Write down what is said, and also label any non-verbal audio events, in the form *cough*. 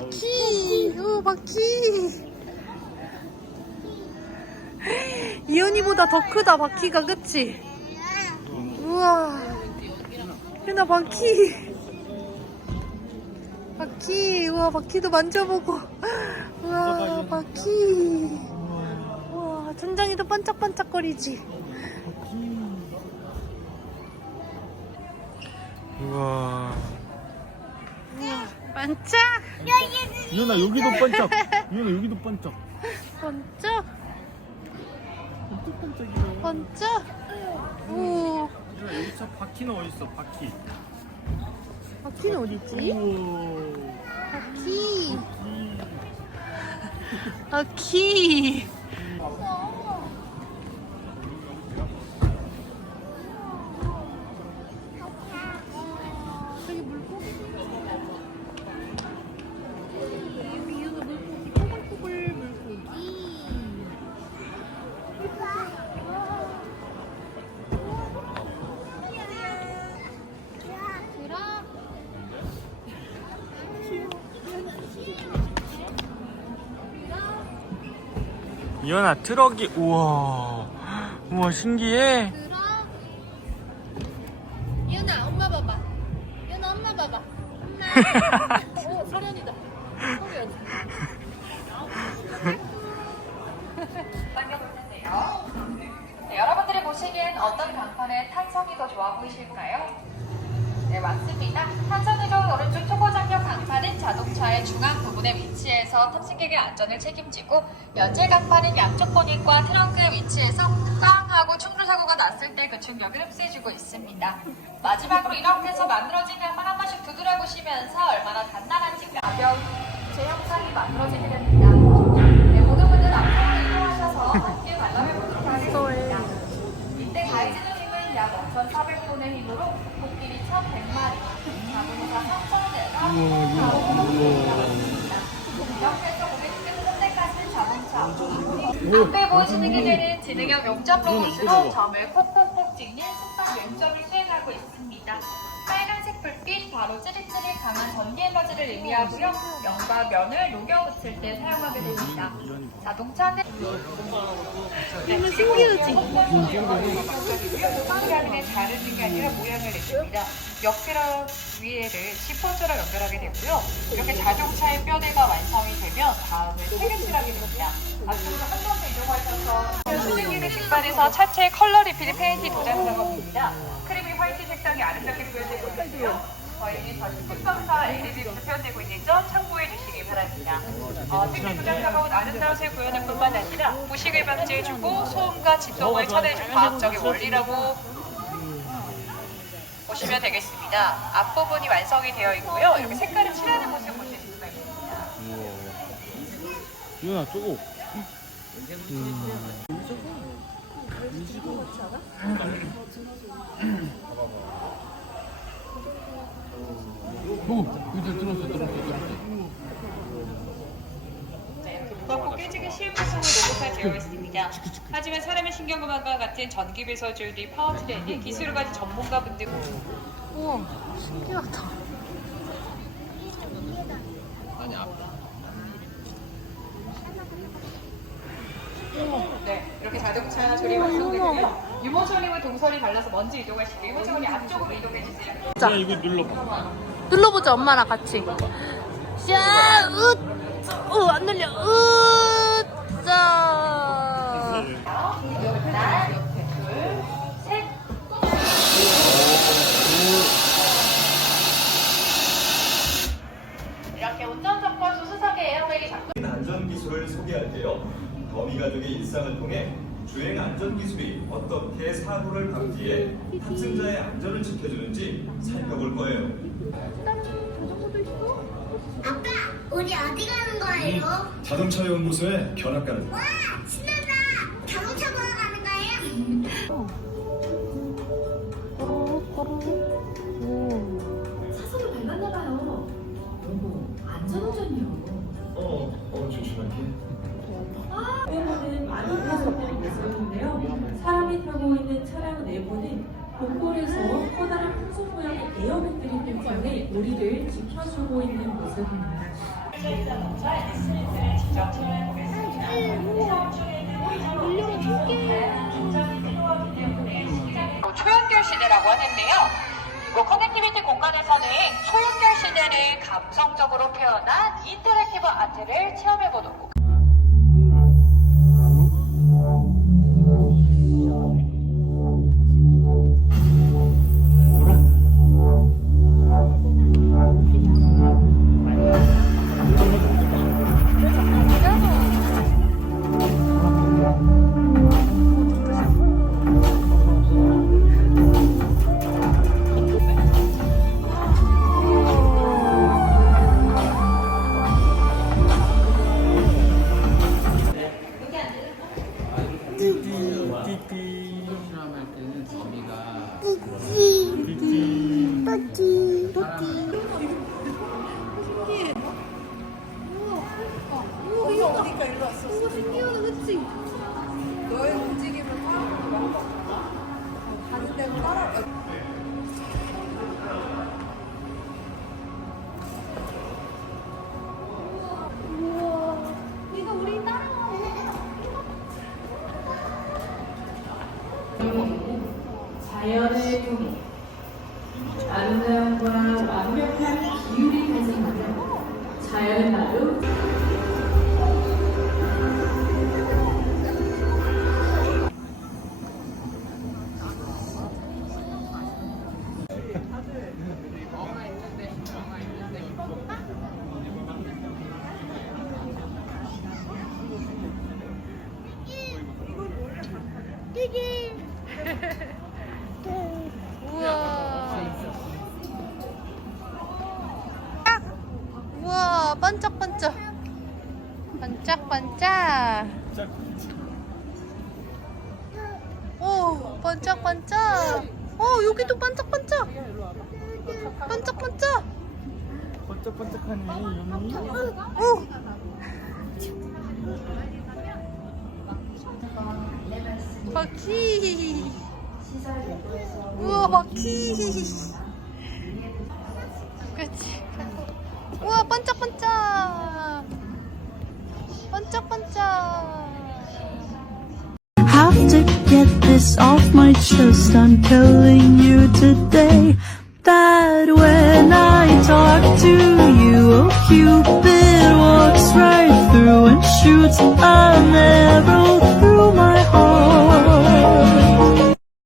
바퀴. 오, 바퀴. 이현이보다 더 크다, 바퀴가, 그치? 우와. 유나, 바퀴. 바퀴. 우와, 바퀴도 만져보고. 우와, 바퀴. 우와, 천장이도 반짝반짝거리지? 우와. 우와, 반짝. 이현아 여기도 반짝. 이현아 여기도 반짝. 반짝이야. 반짝. 오. 이현아 여기 저 바퀴는 어디 있어? 바퀴. 바퀴는 어디지? 우와. 바퀴. 바퀴. 저기 *laughs* 이현아 트럭이 우와. 우와 신기해. 들어. 이현아, 엄마 봐봐. 이현아, 엄마 봐봐. 엄마. 오, 서련이다. 서련. 당겨볼 텐데요. 네, 여러분들이 보시기엔 어떤 강판의 탄성이 더 좋아 보이실까요? 네, 맞습니다. 탄천의동 오른쪽 초고장력 강판은 자동차의 중앙 부분에 위치해서 탑승객의 안전을 책임지고 연재 강판은 양쪽 보닛과 트렁크에 위치해서 꽝 하고 충돌 사고가 났을 때 그 충격을 흡수해주고 있습니다. 마지막으로 이 상태에서 만들어진 강판 한 번씩 두드려 보시면서 얼마나 단단한지 가벼운 제 형상이 만들어지게 됩니다. 보시는 게 되는 지능형 용접 로봇으로 점을 콕콕콕 찍는 순간 용접을 수행하고 있습니다. 빨간색 불빛 바로 찌릿찌릿 강한 전기 에너지를 의미하고요. 면과 면을 녹여 붙일 때 사용하게 됩니다. 자동차는 이거 신기하지? 모양을 자르는 게 아니라 모양을 냈습니다. 역회로 위에를 시폰처럼 연결하게 되고요. 이렇게 자동차의 뼈대가 완성이 되면 다음을 세개칠하게 됩니다. 앞으로 한번 더 이동하셔서 수증기를 직관해서 차체 컬러 리필 페인트 도장 작업입니다. 크리미 화이트 색상이 아름답게 표현되고 있고요. 저희는 전시 특성사 LED로 표현되고 있는 점 참고해 주시기 바랍니다. 어, 특히 작업은 아름다운 색 구현을 뿐만 아니라 부식을 방지해주고 소음과 진동을 처리해줄 과학적인 원리라고 보시면 되겠습니다. 앞부분이 완성이 되어 있고요. 이렇게 색깔을 칠하는 모습 보실 수가 있습니다. 이현아 저거. 오, 이제 들었어, 들었어, 들었어. 네, 이렇게 무겁고 깨지기 쉬운 구성으로 로봇화 되어 있습니다. 하지만 사람의 신경과만과 같은 전기 배서줄 뒤 파워 트레인이 기술을 가진 전문가분들 우와, 신기하다. 네, 이렇게 자동차 조립 완성되고요. 유모 처리와 동설이 달라서 먼지 이동할 수 있게 유모 처리 앞쪽으로 이동해 주세요. 자. 야 이거 눌러봐. 눌러보자, 엄마랑 같이. 자, 으, 어, 안 눌려. 으, 일상을 통해 주행 안전 기술이 어떻게 사고를 방지해 탑승자의 안전을 지켜주는지 살펴볼 거예요. 아빠, 우리 어디 가는 거예요? 자동차 연구소에 견학 가는 와, 곳곳에서 커다란 풍선 모양의 있는 때문에 우리를 지켜주고 있는 모습입니다. 때문에 시기장이 초연결 시대라고 하는데요. 이 커넥티비티 공간에서는 초연결 시대를 감성적으로 표현한 인터랙티브 아트를 체험해 보도록 범위가 자연을 통해 아름다움과 완벽한 기운이 가진다면 자연은 바로 반짝반짝 반짝반짝 오 반짝반짝 어 여기도 반짝반짝 반짝반짝 번쩍번쩍하니 오. 바퀴 우와 바퀴 그치 우와 반짝반짝 반짝반짝 have to get this off my chest. I'm telling you today that when I talk to you, oh, Cupid walks right through and shoots an